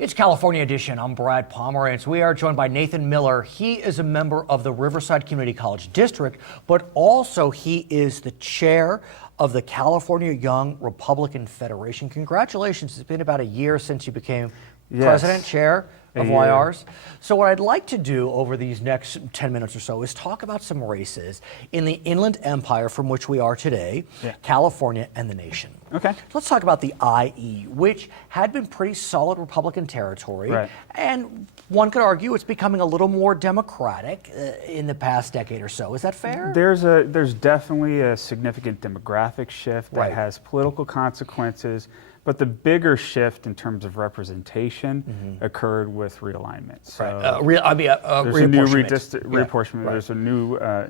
It's California Edition. I'm Brad Pomerance. We are joined by Nathan Miller. He is a member of the Riverside Community College District, but also he is the chair of the California Young Republican Federation. Congratulations. It's been about a year since you became president, chair of YRs. So what I'd like to do over these next 10 minutes or so is talk about some races in the Inland Empire from which we are today, California and the nation. Okay. Let's talk about the IE, which had been pretty solid Republican territory. Right. And one could argue it's becoming a little more Democratic in the past decade or so. Is that fair? There's definitely a significant demographic shift that has political consequences. But the bigger shift in terms of representation occurred with realignment. So there's a new reapportionment. Right. There's a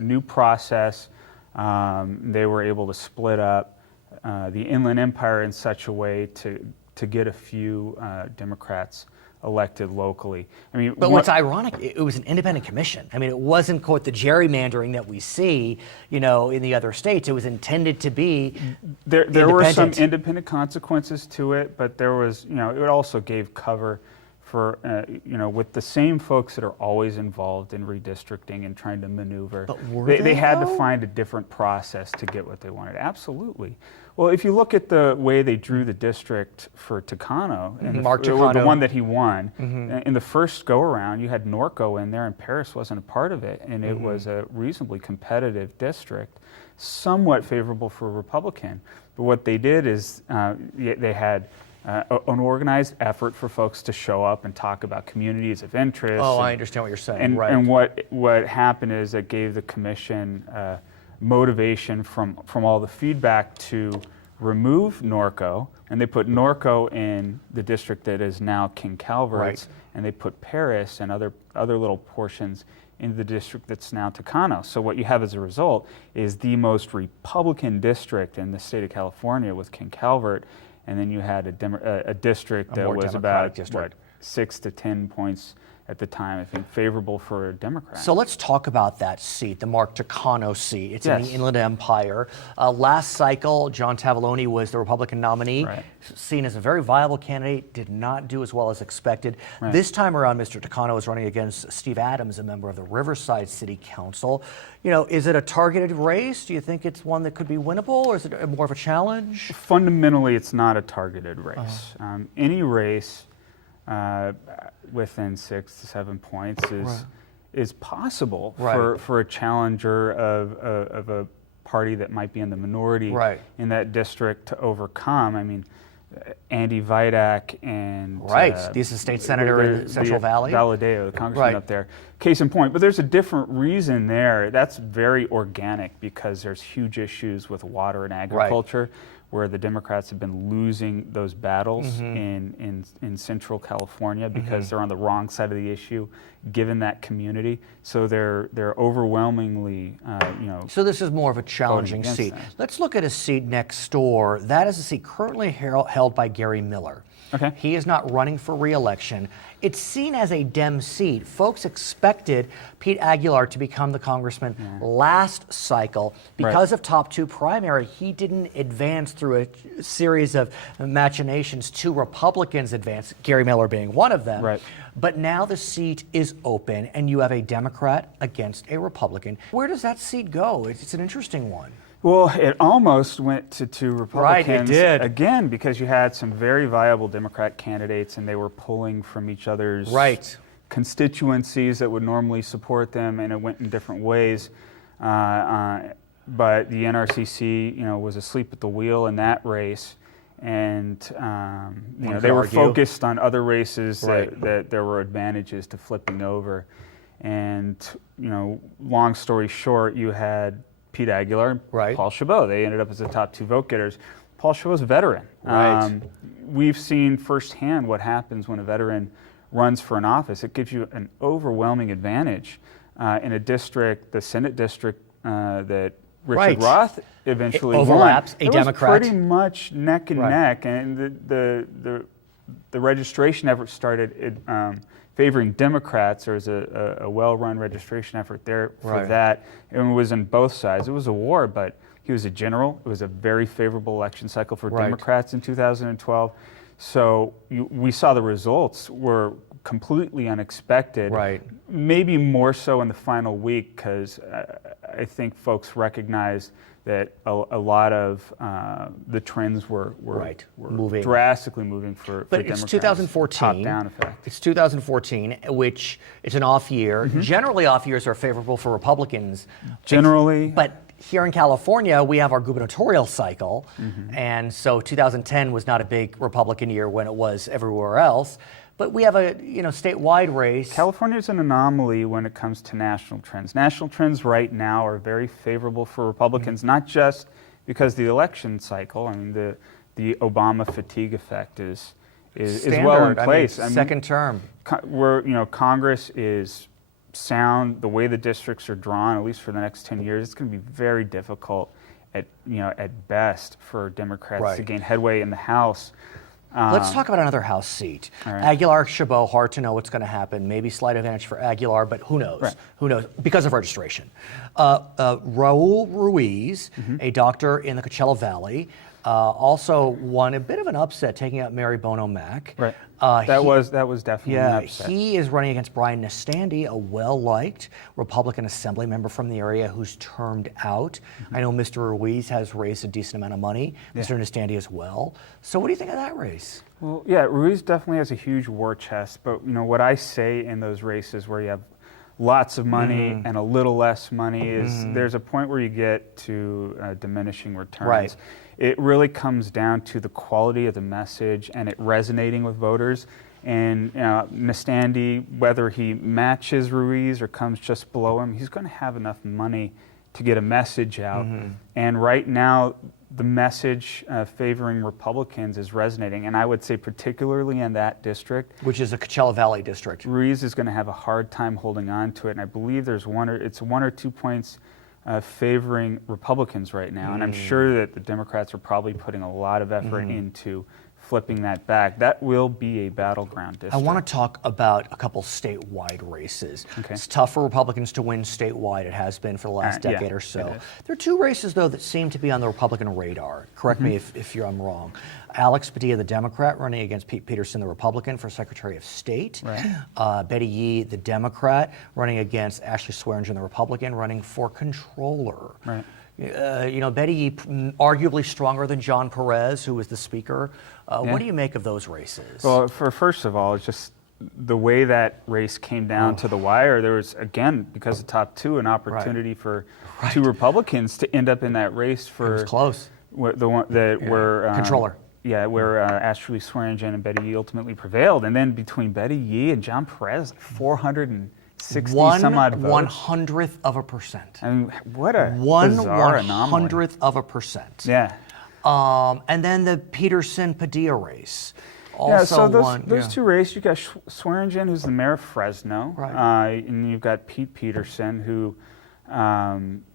new process. They were able to split up the Inland Empire in such a way to get a few Democrats elected locally. I mean, but what's ironic, it was an independent commission. I mean, it wasn't quote the gerrymandering that we see, in the other states. It was intended to be there were some independent consequences to it, but there was, it also gave cover for, with the same folks that are always involved in redistricting and trying to maneuver. But they had to find a different process to get what they wanted. Absolutely. Well, if you look at the way they drew the district for Takano, and the one that he won, in the first go-around, you had Norco in there, and Paris wasn't a part of it, and it was a reasonably competitive district, somewhat favorable for a Republican. But what they did is they had an organized effort for folks to show up and talk about communities of interest. Oh, I understand what you're saying. And what happened is it gave the commission motivation from all the feedback to remove Norco, and they put Norco in the district that is now King Calvert's, and they put Paris and other little portions in the district that's now Takano. So what you have as a result is the most Republican district in the state of California with King Calvert, and then you had a district that was about 6 to 10 points at the time, I think, favorable for Democrats. So let's talk about that seat, the Mark Takano seat. It's in the Inland Empire. Last cycle, John Tavallone was the Republican nominee, seen as a very viable candidate, did not do as well as expected. This time around, Mr. Takano is running against Steve Adams, a member of the Riverside City Council. Is it a targeted race? Do you think it's one that could be winnable, or is it more of a challenge? Fundamentally, it's not a targeted race. Any race within 6 to 7 points is possible for a challenger of a party that might be in the minority in that district to overcome. I mean, Andy Vidak and he's a state senator in the Central Valley. Valadeo, the congressman up there. Case in point, but there's a different reason there. That's very organic because there's huge issues with water and agriculture, where the Democrats have been losing those battles in Central California because they're on the wrong side of the issue, given that community. So they're overwhelmingly, So this is more of a challenging seat. Let's look at a seat next door. That is a seat currently held by Gary Miller. Okay. He is not running for re-election. It's seen as a Dem seat. Folks expected Pete Aguilar to become the congressman last cycle. Because of top two primary, he didn't advance through a series of machinations. Two Republicans advanced, Gary Miller being one of them. But now the seat is open, and you have a Democrat against a Republican. Where does that seat go? It's an interesting one. Well, it almost went to two Republicans. It did. Again, because you had some very viable Democrat candidates, and they were pulling from each other's constituencies that would normally support them, and it went in different ways. But the NRCC, was asleep at the wheel in that race, and they were focused on other races that there were advantages to flipping over. And long story short, you had Pete Aguilar, Paul Chabot. They ended up as the top two vote getters. Paul Chabot's a veteran. We've seen firsthand what happens when a veteran runs for an office. It gives you an overwhelming advantage in a district, the Senate district that Richard Roth eventually overlaps won. a Democrat. Was pretty much neck and neck, and the registration effort started favoring Democrats. There was a well-run registration effort there for that. And it was on both sides. It was a war, but he was a general. It was a very favorable election cycle for Democrats in 2012. So we saw the results were completely unexpected. Right. Maybe more so in the final week, because I think folks recognize that a lot of the trends were moving drastically moving for but Democrats. It's 2014. Top-down effect. It's 2014, which it's an off year. Generally, off years are favorable for Republicans. Generally. But here in California, we have our gubernatorial cycle, and so 2010 was not a big Republican year when it was everywhere else. But we have a statewide race. California is an anomaly when it comes to national trends. National trends right now are very favorable for Republicans, not just because the election cycle. I mean, the Obama fatigue effect is well in place. I mean, second term. Congress is sound. The way the districts are drawn, at least for the next 10 years, it's going to be very difficult at best for Democrats to gain headway in the House. Let's talk about another House seat. Right. Aguilar-Chabot, hard to know what's going to happen. Maybe slight advantage for Aguilar, but who knows? Right. Who knows? Because of registration. Raul Ruiz, a doctor in the Coachella Valley, also won a bit of an upset, taking out Mary Bono Mack. Right. That was definitely an upset. He is running against Brian Nestandi, a well-liked Republican Assembly member from the area who's termed out. I know Mr. Ruiz has raised a decent amount of money, Mr. Nestandi as well. So what do you think of that race? Well, yeah, Ruiz definitely has a huge war chest, but what I say in those races where you have lots of money and a little less money is there's a point where you get to diminishing returns. Right. It really comes down to the quality of the message and it resonating with voters. And Nestandi, whether he matches Ruiz or comes just below him, he's going to have enough money to get a message out. And right now, the message favoring Republicans is resonating, and I would say particularly in that district, which is the Coachella Valley district. Ruiz is going to have a hard time holding on to it, and I believe there's one or two points favoring Republicans right now, and I'm sure that the Democrats are probably putting a lot of effort into flipping that back. That will be a battleground district. I want to talk about a couple statewide races. Okay. It's tough for Republicans to win statewide. It has been for the last decade or so. There are two races, though, that seem to be on the Republican radar. Correct me if I'm wrong. Alex Padilla, the Democrat, running against Pete Peterson, the Republican, for Secretary of State. Right. Betty Yee, the Democrat, running against Ashley Swearingen, the Republican, running for Controller. Right. Betty Yee, arguably stronger than John Perez, who was the Speaker. What do you make of those races? Well, first of all, it's just the way that race came down to the wire. There was, again, because of top two, an opportunity for two Republicans to end up in that race for. It was close. The one that were Controller. Yeah, where Ashley Swearingen and Betty Yee ultimately prevailed, and then between Betty Yee and John Perez, 460 some odd votes. 1/100th of a percent. I mean, what a bizarre anomaly. 1/100th of a percent. Yeah. And then the Peterson-Padilla race. Also those two races, you got Swearingen, who's the mayor of Fresno, and you've got Pete Peterson, who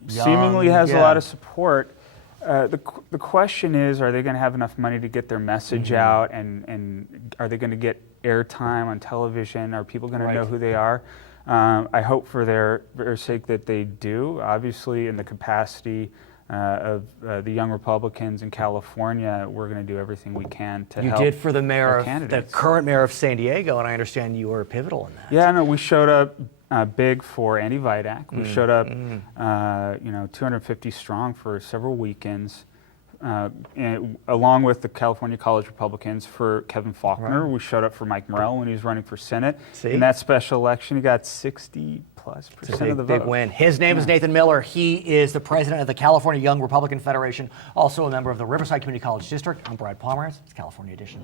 seemingly has a lot of support. The question is, are they going to have enough money to get their message out, and are they going to get airtime on television? Are people going to know who they are? I hope for their sake that they do. Obviously, in the capacity of the young Republicans in California, we're going to do everything we can to help. You did for the mayor, the current mayor of San Diego, and I understand you were pivotal in that. Yeah, no, we showed up big for Andy Vidak. We showed up, 250 strong for several weekends, along with the California College Republicans for Kevin Faulconer. Right. We showed up for Mike Morrell when he was running for Senate. In that special election, he got 60+% of the vote. Big win. His name is Nathan Miller. He is the president of the California Young Republican Federation, also a member of the Riverside Community College District. I'm Brad Pomerance. It's California Edition.